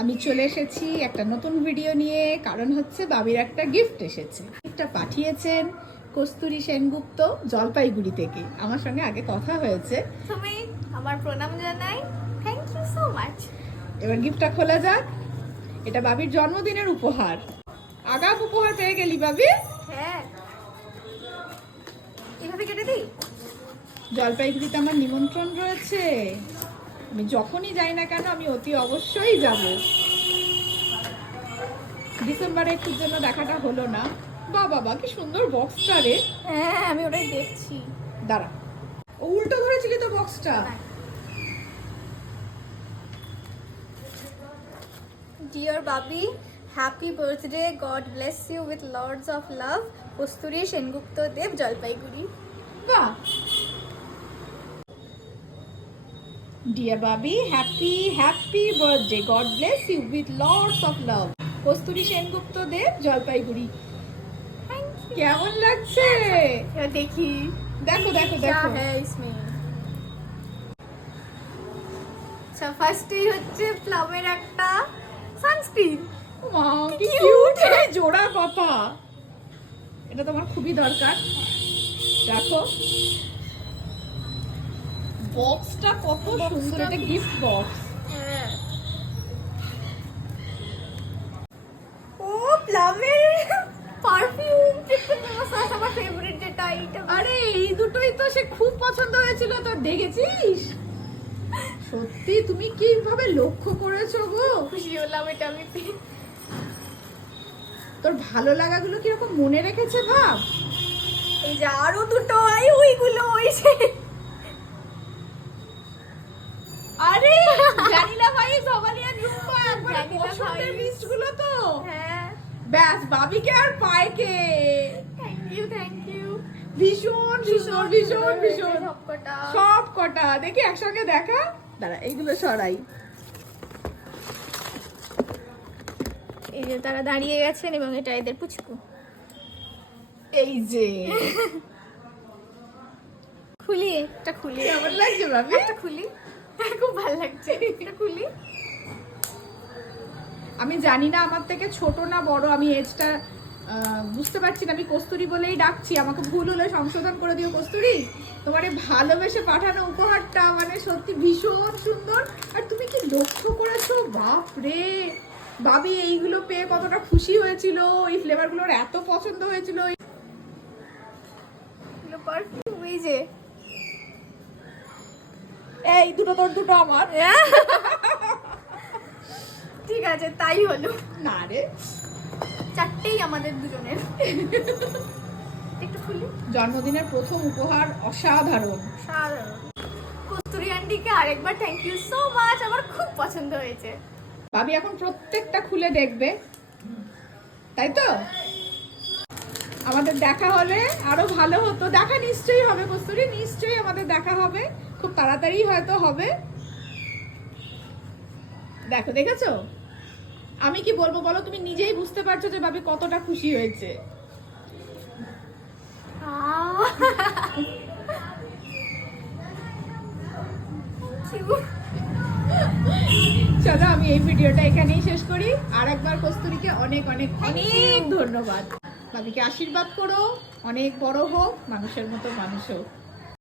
আমি চলে এসেছি একটা নতুন ভিডিও নিয়ে কারণ হচ্ছে বাবির একটা গিফট এসেছে। গিফটটা পাঠিয়েছেন কস্তুরি সেনগুপ্ত জলপাইগুড়ি থেকে। আমার সঙ্গে আগে কথা হয়েছে। তুমি আমার প্রণাম জানাই। থ্যাংক ইউ সো মাচ এবার গিফটটা খোলা যাক। এটা বাবির জন্মদিনের উপহার। আগাম উপহার পেয়ে গেলি বাবি। হ্যাঁ। এভাবে কেটে দিই? জলপাইগুড়িতে আমার নিমন্ত্রণ রয়েছে। আমি যখনই যাই না কেন আমি অতি অবশ্যই যাব। ডিসেম্বরে একটুর জন্য দেখাটা হলো না। বা বাবা কি সুন্দর বক্সটা রে। হ্যাঁ আমি ওটাই দেখছি। দাঁড়া। ও উল্টো ধরেছিলি তো বক্সটা dear Babi happy birthday God bless you with loads of love Kasturi Sengupta Deb Jalpaiguri বাহ dear Babi happy happy birthday God bless you with loads of love Kasturi Sengupta Deb Jalpaiguri. কেমন লাগছে? দেখি। দেখো দেখো দেখো। হ্যাঁ, ফার্স্টেই হচ্ছে প্লামের একটা সানস্ক্রিন কি কিউট জোড়া কথা এটা তোমার খুবই দরকার। রাখো। বক্সটা কত সুন্দর টা এটা গিফট বক্স হ্যাঁ। ও প্লামের পারফিউম আমার ফেভারিট যেটা এইটা আরে এই দুটোই তো সে খুব পছন্দ হয়েছিল তো দেখেছিস? সত্যি তুমি কীভাবে লক্ষ্য করেছ গো? খুশি হলাম এটা আমি তোর ভালো লাগাগুলো কীরকম মনে রেখেছে ভাব? এই যে আরও দুটো আই ওইগুলো ওই আরে জানিলা ভাই সবালিয়া রূপা একবার পছন্দের। মিস্টগুলো তো। হ্যাঁ। ব্যাস বাবিকে আর পায়কে। থ্যাংক ইউ থ্যাংক ইউ ভীষণ ভীষণ ভীষণ সবকটা। সব কটা। দেখি একসঙ্গে দেখা। দাঁড়া এইগুলো সরাই। এই যে তারা দাঁড়িয়ে গেছেন এবং এটা এদের পুচকু। এই যে। খুলি একটা খুলি। কেমন লাগছে বাবি একটা খুলি। খুব ভালো লাগছে। এটা খুলি। আমি জানি না আমার থেকে ছোট না বড় আমি এজটা বুঝতে পারছি না। আমি কস্তুরি বলেই ডাকছি। আমাকে ভুল হলে সংশোধন করে দিও কস্তুরি। তোমার এই ভালোবেসে পাঠানো উপহারটা মানে সত্যি ভীষণ সুন্দর। আর তুমি কি লক্ষ্য করেছ? বাপ রে বাবি এইগুলো পেয়ে কতটা খুশি হয়েছিল। এই ফ্লেভারগুলোর এত পছন্দ হয়েছিল। এই যে। এই দুটো তোর দুটো আমার। ঠিক আছে তাই হলো। না রে। চারটেই আমাদের দুজনের। একটু খুলি। জন্মদিনের প্রথম উপহার অসাধারণ। সাধারণ কস্তুরি আন্টিকে আরেকবার থ্যাংক ইউ সো মাচ আমার খুব পছন্দ হয়েছে। ভাবি এখন প্রত্যেকটা খুলে দেখবে। তাই তো? আমাদের দেখা হলে আরও ভালো হতো। দেখা নিশ্চয়ই হবে কস্তুরি নিশ্চয়ই আমাদের দেখা হবে। খুব তাড়াতাড়ি হয়তো হবে। দেখো দেখেছ? আমি কি বলব বলো? তুমি নিজেই বুঝতে পারছ যে ভাবি কতটা খুশি হয়েছে। চলো আমি এই ভিডিওটা এখানেই শেষ করি। আর একবার কস্তুরীকে অনেক অনেক অনেক ধন্যবাদ। ভাবিকে আশীর্বাদ করো অনেক বড় হোক মানুষের মতো মানুষ হোক।